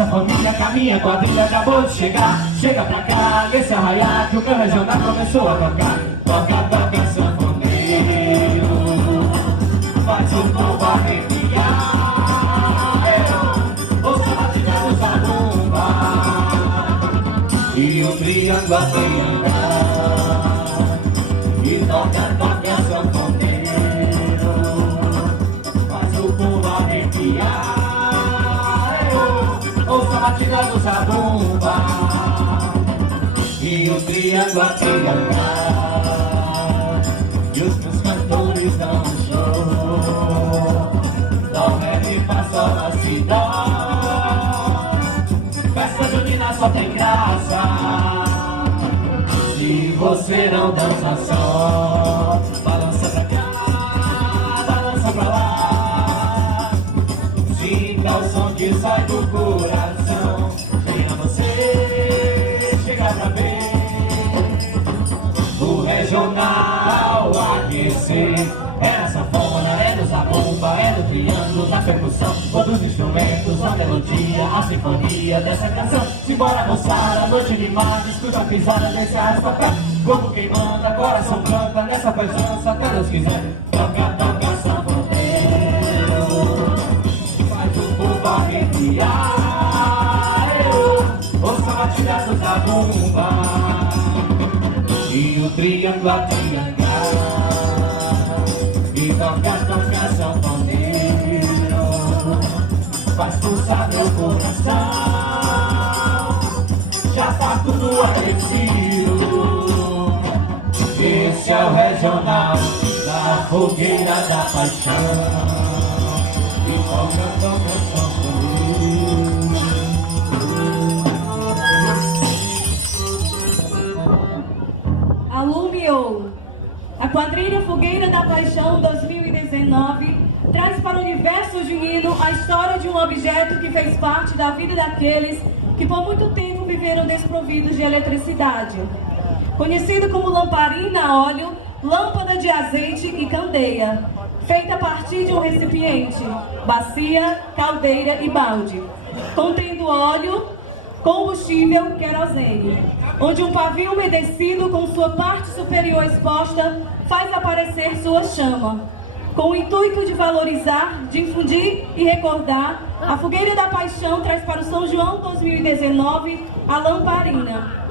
Essa família caminha, quadrilha acabou de chegar. Chega pra cá, nesse arraiar, que o meu regional começou a tocar. Toca, toca, sanfoneiro, faz o povo arrepiar. Ouça a batida do zabumba e o triângulo a triangar. E toca, toca, sanfoneiro, faz o povo arrepiar. Ouça a batida do zabumba e o triângulo a triangar. E os meus cantores dão um show. Dó, ré, mi, fá, sol, lá, si, dó. Festa junina só tem graça se você não dança só. Balança pra cá, balança pra lá. Sinta o som que sai do coração. Venha você chegar pra ver o regional aquecer. É a sanfona, é do zabumba, é do triângulo, da percussão, ou dos instrumentos, a melodia, a sinfonia dessa canção. Simbora moçada, noite animada, escuta a pisada desse arrasta-pé. Corpo quem manda, coração canta, nessa presença até Deus quiser. Toca, toca, sanfoneiro, faz o povo arrepiar. Ouça a batida do zabumba e o triângulo a triangar. E toca, toca, sanfoneiro, faz pulsar meu coração. Já tá tudo aquecido. Esse é o regional da fogueira da paixão. E toca, toca, sanfoneiro. Alumiou. A quadrilha Fogueira da Paixão 2019 traz para o universo junino a história de um objeto que fez parte da vida daqueles que por muito tempo viveram desprovidos de eletricidade. Conhecido como lamparina a óleo, lâmpada de azeite e candeia, feita a partir de um recipiente, bacia, caldeira e balde, contendo óleo, combustível, querosene, onde um pavio umedecido com sua parte superior exposta faz aparecer sua chama. Com o intuito de valorizar, difundir e recordar, a Fogueira da Paixão traz para o São João 2019 a lamparina,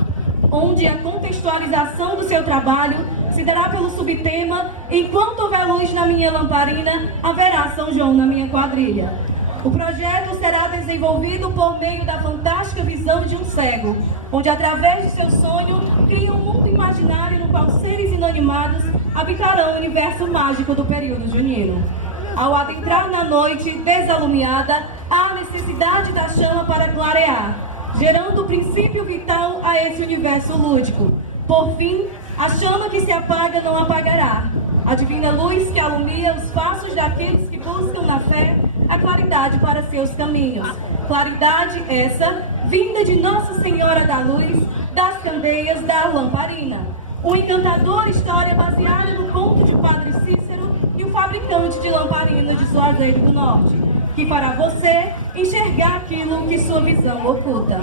onde a contextualização do seu trabalho se dará pelo subtema Enquanto houver luz na minha lamparina, haverá São João na minha quadrilha. O projeto será desenvolvido por meio da fantástica visão de um cego, onde através de seu sonho cria um mundo imaginário no qual seres inanimados habitarão o universo mágico do período junino. Ao adentrar na noite desalumiada, há a necessidade da chama para clarear, gerando o princípio vital a esse universo lúdico. Por fim, a chama que se apaga não apagará. A divina luz que alumia os passos daqueles que buscam na fé a claridade para seus caminhos. Claridade essa, vinda de Nossa Senhora da Luz, das candeias da lamparina. Uma encantadora história baseada no conto de Padre Cícero e o fabricante de lamparina de Juazeiro do Norte, que fará você enxergar aquilo que sua visão oculta.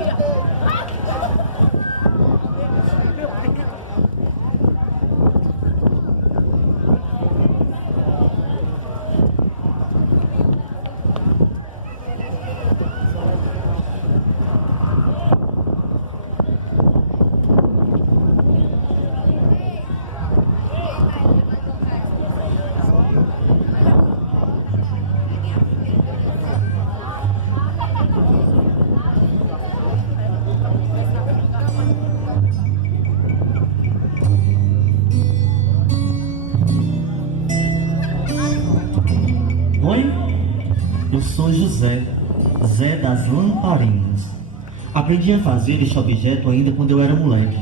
Oi, eu sou José, Zé das Lamparinas. Aprendi a fazer este objeto ainda quando eu era moleque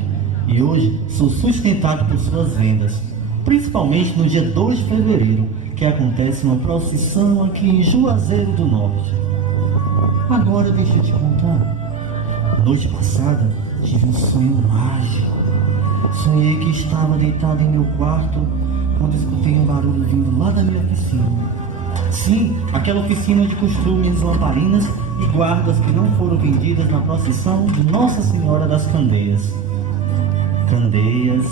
e hoje sou sustentado por suas vendas, principalmente no dia 2 de fevereiro, que acontece uma procissão aqui em Juazeiro do Norte. Agora deixa eu te contar. Noite passada tive um sonho mágico. Sonhei que estava deitado em meu quarto quando escutei um barulho vindo lá da minha oficina. Sim, aquela oficina onde construo minhas lamparinas e guardas que não foram vendidas na procissão de Nossa Senhora das Candeias. Candeias,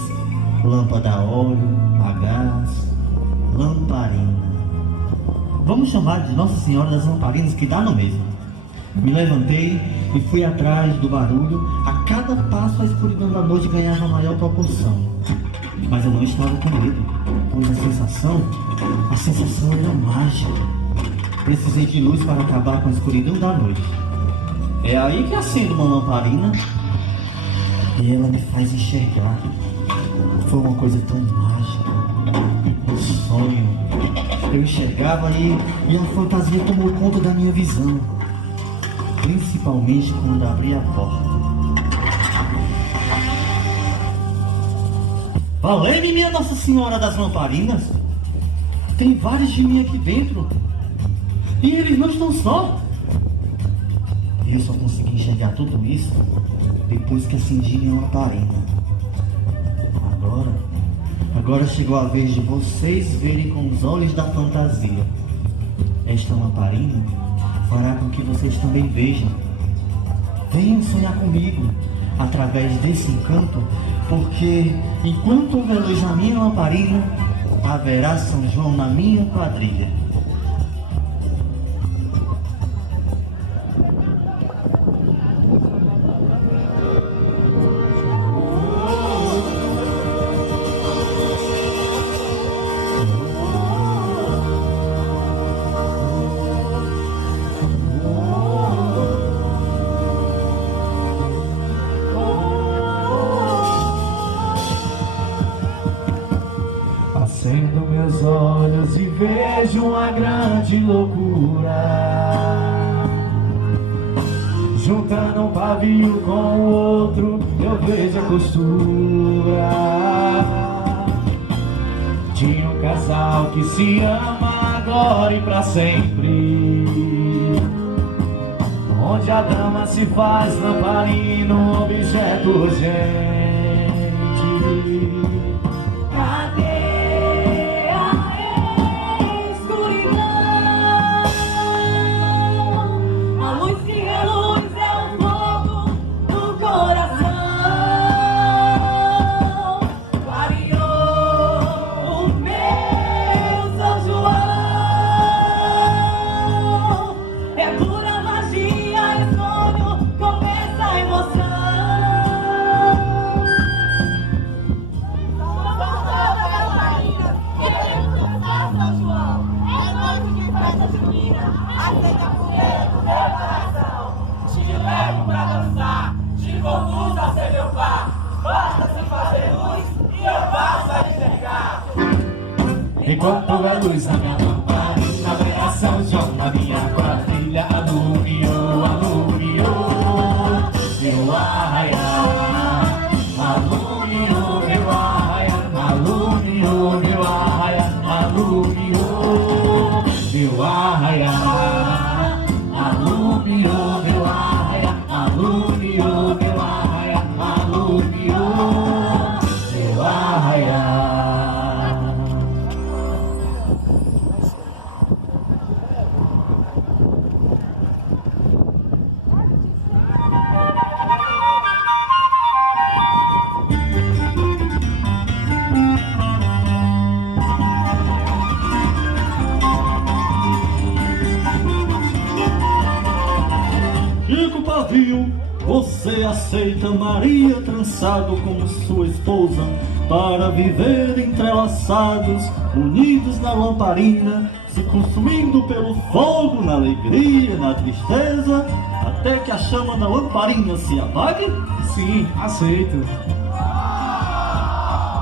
lâmpada a óleo, a gás, lamparina. Vamos chamar de Nossa Senhora das Lamparinas, que dá no mesmo. Me levantei e fui atrás do barulho. A cada passo a escuridão da noite ganhava maior proporção. Mas eu não estava com medo, pois a sensação era mágica. Precisei de luz para acabar com a escuridão da noite. É aí que acendo uma lamparina e ela me faz enxergar. Foi uma coisa tão mágica. Um sonho. Eu enxergava e a fantasia tomou conta da minha visão. Principalmente quando abri a porta. Valeu-me, minha Nossa Senhora das Lamparinas! Tem vários de mim aqui dentro. E eles não estão só. Eu só consegui enxergar tudo isso depois que acendi minha lamparina. Agora chegou a vez de vocês verem com os olhos da fantasia. Esta lamparina fará com que vocês também vejam. Venham sonhar comigo através desse encanto, porque enquanto houver luz na minha lamparina, haverá São João na minha quadrilha. Acendo meus olhos e vejo uma grande loucura, juntando um pavio com o outro, eu vejo a costura de um casal que se ama agora e pra sempre, onde a dama se faz lamparina, um objeto urgente. Enquanto houver luz na minha lamparina, haverá São João na minha quadrilha. Alumiou, alumiou meu arraial, alumiou meu arraial, alumiou meu arraial, alumiou meu arraial, alumiou meu arraial, alumiou meu arraial, alumiou meu arraial. Você aceita Maria trançado como sua esposa, para viver entrelaçados, unidos na lamparina, se consumindo pelo fogo, na alegria, na tristeza, até que a chama da lamparina se apague? Sim, aceito.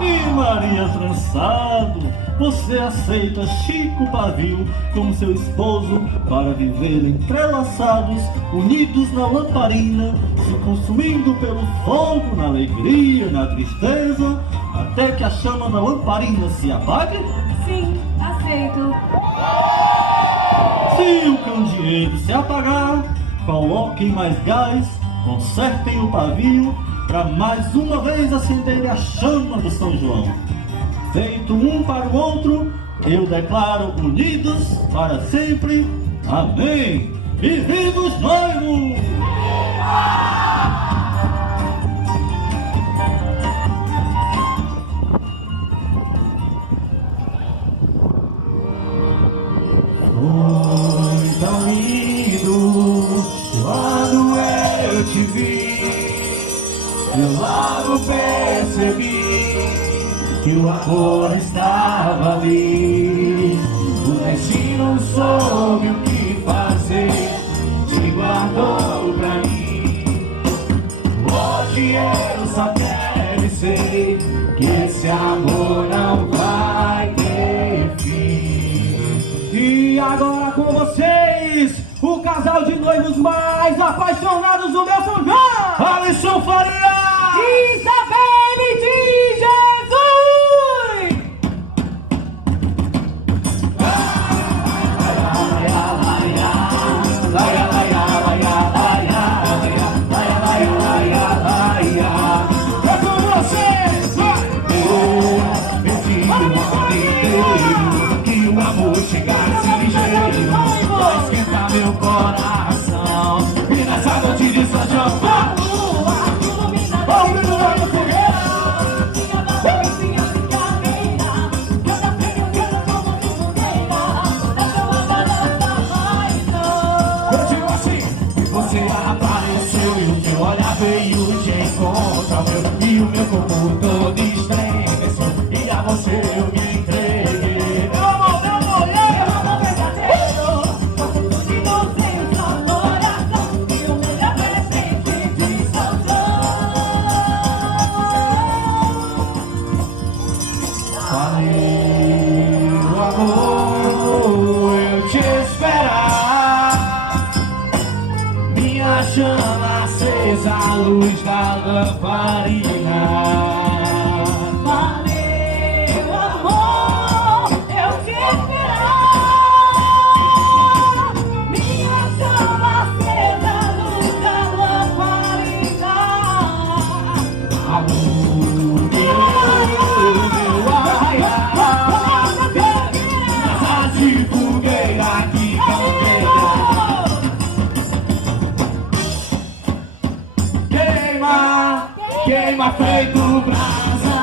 E Maria trançado, você aceita Chico Pavio como seu esposo, para viver entrelaçados, unidos na lamparina, se consumindo pelo fogo, na alegria, na tristeza, até que a chama da lamparina se apague? Sim, aceito. Se o candeeiro se apagar, coloquem mais gás, consertem o pavio, para mais uma vez acender a chama do São João. Feito um para o outro, eu declaro unidos para sempre. Amém. E viva os noivos! Foi tão lindo quando eu te vi, eu logo percebi que o amor estava ali. O destino soube o que fazer, te guardou pra mim. Hoje eu só quero e sei que esse amor não vai ter fim. E agora com vocês, o casal de noivos mais apaixonados do meu São João, Alisson Faria! Isabelle de Jesus! É com vocês! Eu pedi o ano inteiro que o amor chegasse ligeiro pra esquentar meu coração. E nessa noite de São João, você apareceu e o teu olhar veio de encontro ao meu, e o meu corpo todo estremeceu, e a você eu me entreguei. Meu amor verdadeiro, gosto de você, o seu coração, e o melhor presente de São João. Valeu, amor, eu te esperar, minha chama acesa, a luz da lamparina. Valeu, amor, eu te esperar. Minha chama acesa, luz da lamparina. A luz meu arraial, asa de fogueira que canteira. Queima feito brasa,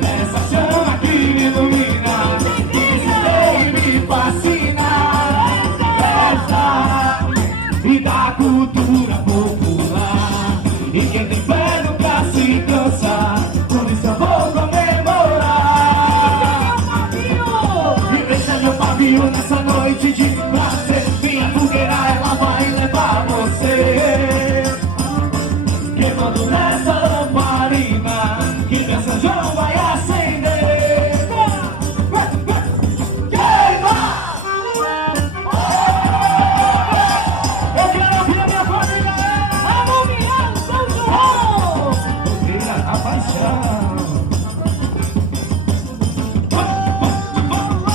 nessa chama que me ilumina, e me fascina. Essa e da cultura popular, e quem tem fé nunca se cansa, por isso eu vou comemorar. E deixa meu pavio nessa noite de prazer, minha fogueira ela vai levar você, queimando nessa lamparina que meu São João vai acender. Queima! Eu quero ouvir a minha família! Alumiar São João! Fogueira da paixão.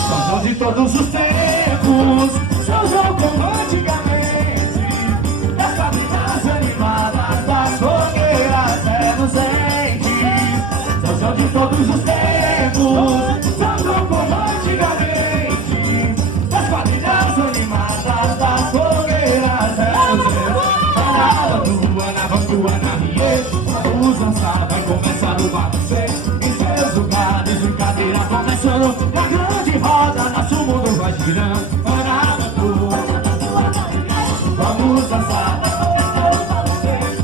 São João de todos os tempos, São João como antigamente, das famílias animadas, das fogueiras reluzentes. São João de todos os tempos, São João como antigamente, das famílias animadas, das fogueiras reluzentes. Na Vantua, na Rie, vamos dançar, vai começar o bagunçê. Em seus lugares, brincadeira começando, na grande roda, nosso mundo vai girando. Na Vantua, vamos dançar,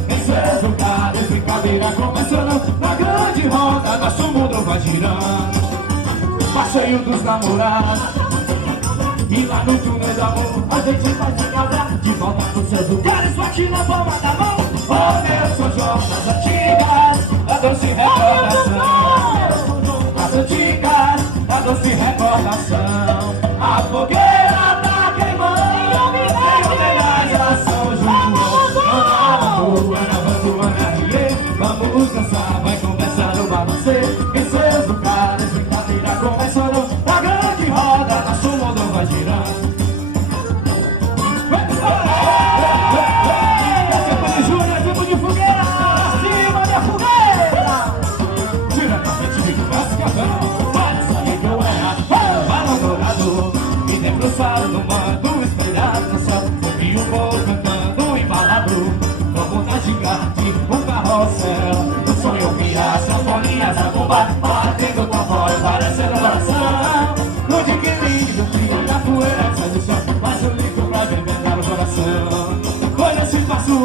em seus lugares, brincadeira começando, na grande roda, nosso mundo vai girando. Passeio dos namorados, e lá no túnel do amor, a gente vai se casar, de volta nos seus lugares, bate na palma da mão. Oh, meu São João das antigas, a doce recordação. As antigas, a doce recordação. A fogueira tá queimando, em homenagem a São João. Na Vantua, na Rie, vamos dançar, vai começar o balancê. Em seus lugares, brincadeira começando, na grande roda, nosso mundo vai girando. É tempo de Júnior, é tempo de fogueira, acima da fogueira.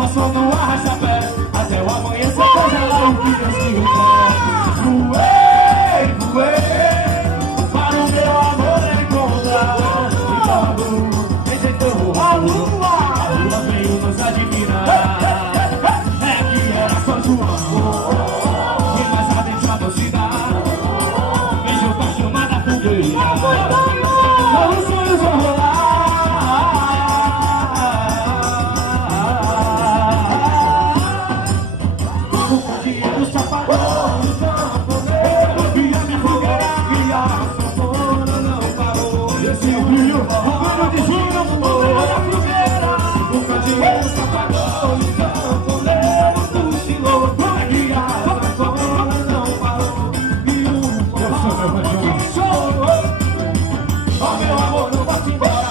só não arrasta-pé, até o amanhecer, seja lá o que Deus quiser. Voei, voei, para o meu amor encontrar. E quando enxertou a lua veio nos adivinhar. É que era São João, e mais ardente a torcida, vejo apaixonada fogueira. Os sonhos vão rolar. O candeeiro se apagou, o sanfoneiro e a minha fogueira e a sanfona não parou. Esse é o brilho de junho no poder da fogueira. O candeeiro se apagou, o sanfoneiro cochilou e a sanfona não parou. E o forró começou. Oh, meu amor, não vá-se embora.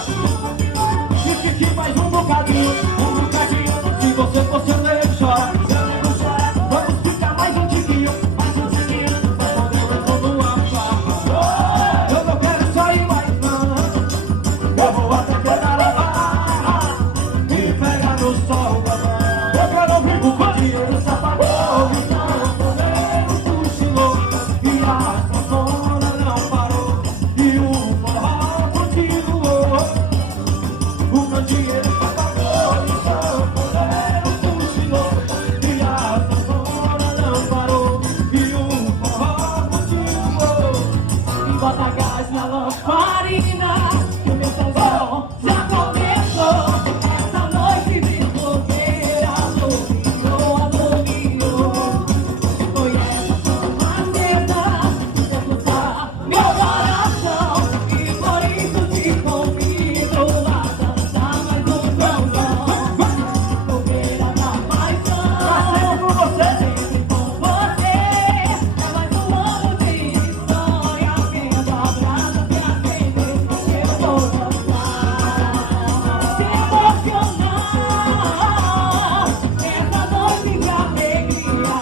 E fique mais um bocadinho. Se você for seu nego, chora. Seu nego chora. Vamos ficar mais um tiquinho. Mais um tiquinho. Pra poder resolver a eu não quero só ir mais não. Eu vou até quedar a barra e pegar no sol. Eu quero ouvir o candeeiro se apagou. O sanfoneiro cochilou e a sanfona não parou. E o forró continuou. O candeeiro se apagou, o sanfoneiro cochilou e a sanfona não parou. E o forró continuou. E bota gás na lamparina, que o meu tesão já começou. Essa noite de fogueira alumiou. Foi essa chama acesa que degustar meu coração. E por isso te convido a dançar mais um transão. Fogueira da paixão, Sempre com você. sempre com você. É mais um ano de história, vendo a brasa se acender. Eu vou dançar, se emocionar. Essa noite de alegria,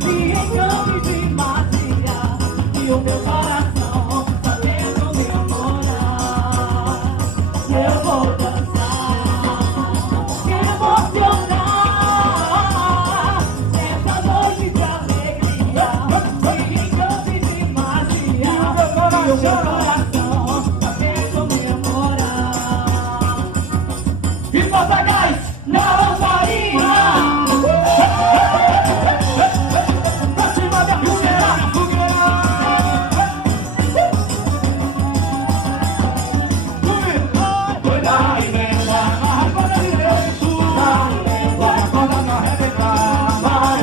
de encanto e de magia, e o meu coração tá dentro me namorar. Eu vou dançar, se emocionar. Essa noite de alegria, de encanto e de magia, e o meu coração tá dentro me namorar. E bota gás na lamparina. Pra cima da fogueira. Foi na emenda, na roda direito. Vai a corda não arrebentar.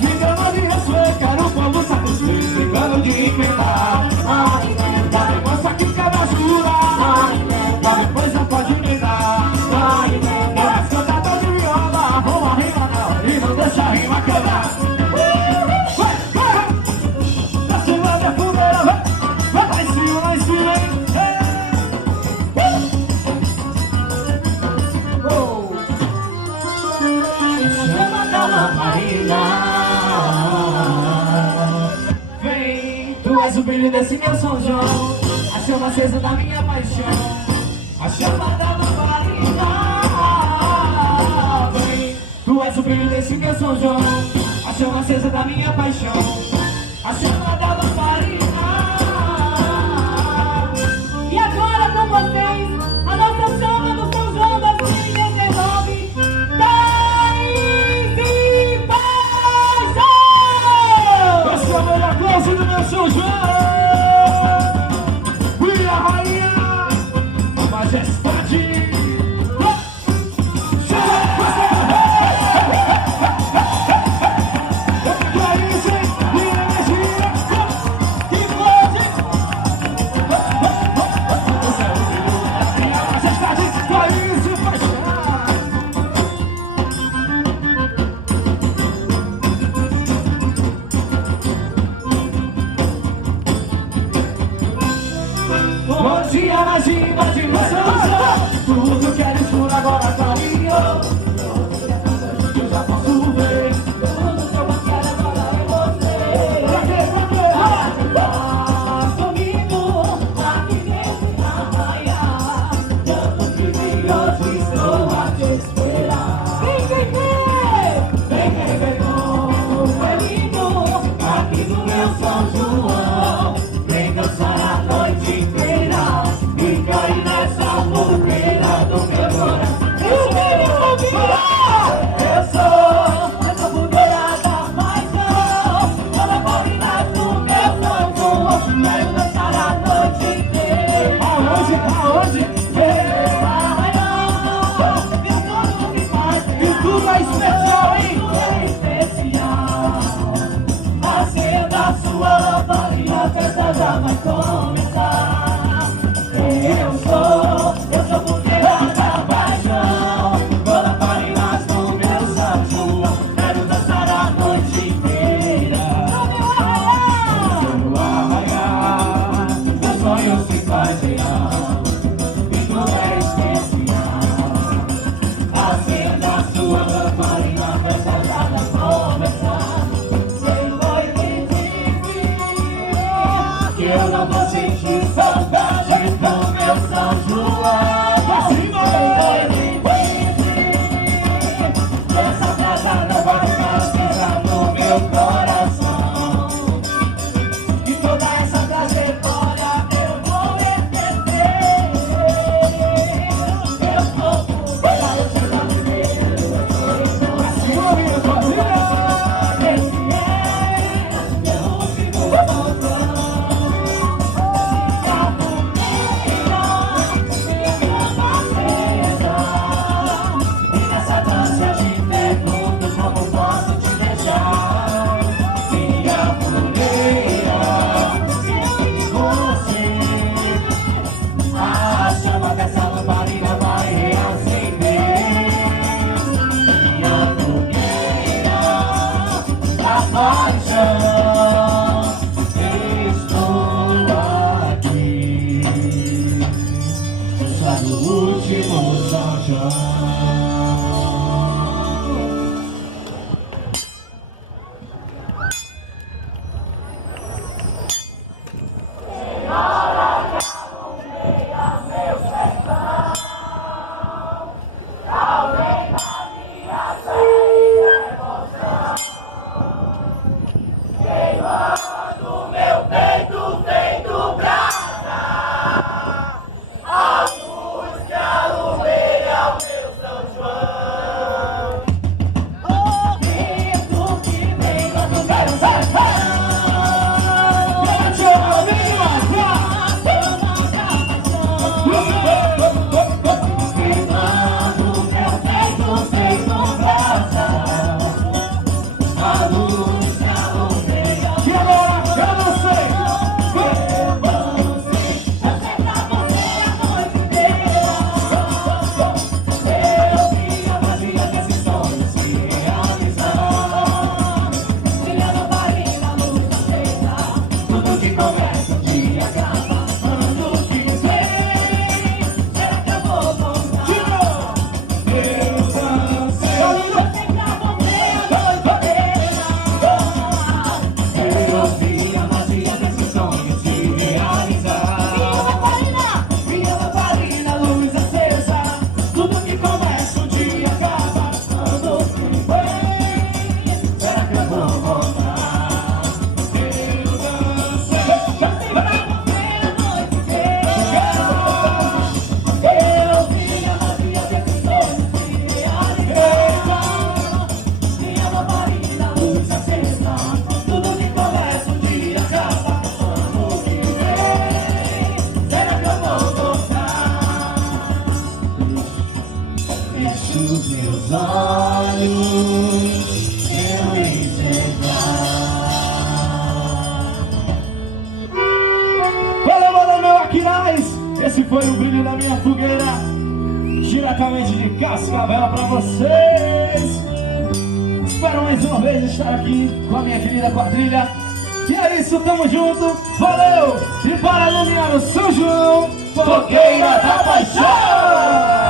Desligando de respeito, quero o povo satisfeito. Ligando de emendar. Da depois que cada jura. Da depois já pode emendar. Mas cantador de viola, arruma a rima não. E não deixa a rima quebrar. Vai, vai! Pra cima da fogueira, vai! Vai lá em cima, lá em cima, hein? Chama da lamparina. Vem, tu és o brilho desse meu São João, a chama acesa da minha paixão, a chama da lamparina. Vem, tu és o brilho desse meu São João, a chama acesa da minha paixão, a chama da lamparina. E agora com vocês, a nossa chama do São João 2019, Thaís e Paixão! Essa é a melhor classe do meu São João. E a rainha, a majestade. Clarice e energia. especial, hein? Tudo é especial. Acenda a sua lamparina e a festa já vai começar. Eu sou fogueira da paixão. Vou dar parinas no meu São João. Quero dançar a noite inteira. No arraiar, meu sonho se faz real. E tudo é especial. Acenda a sua lamparina, a festa já vai começar. Quem foi que disse que eu não vou sentir saudade do meu São João? Quem foi que disse que essa casa não vai ficar cinza no meu coração? E toda essa trajetória eu vou esquecer. Eu sou fogueira, eu sou brasileiro, eu sou Minha quadrilha! esse é meu último botão. A fogueira, minha chama acesa. E nessa dança eu te pergunto como posso te deixar. Minha fogueira, sem você, a chama dessa lamparina vai reacender. Minha fogueira, a paixão, estou aqui. Só no último São João. Os meus olhos, eu enxergar. Valeu, meu Aquiraz! Esse foi o brilho da minha fogueira, diretamente de Cascavel pra vocês. Espero mais uma vez estar aqui com a minha querida quadrilha. E é isso, tamo junto, valeu! E para iluminar o São João, Fogueira da Paixão!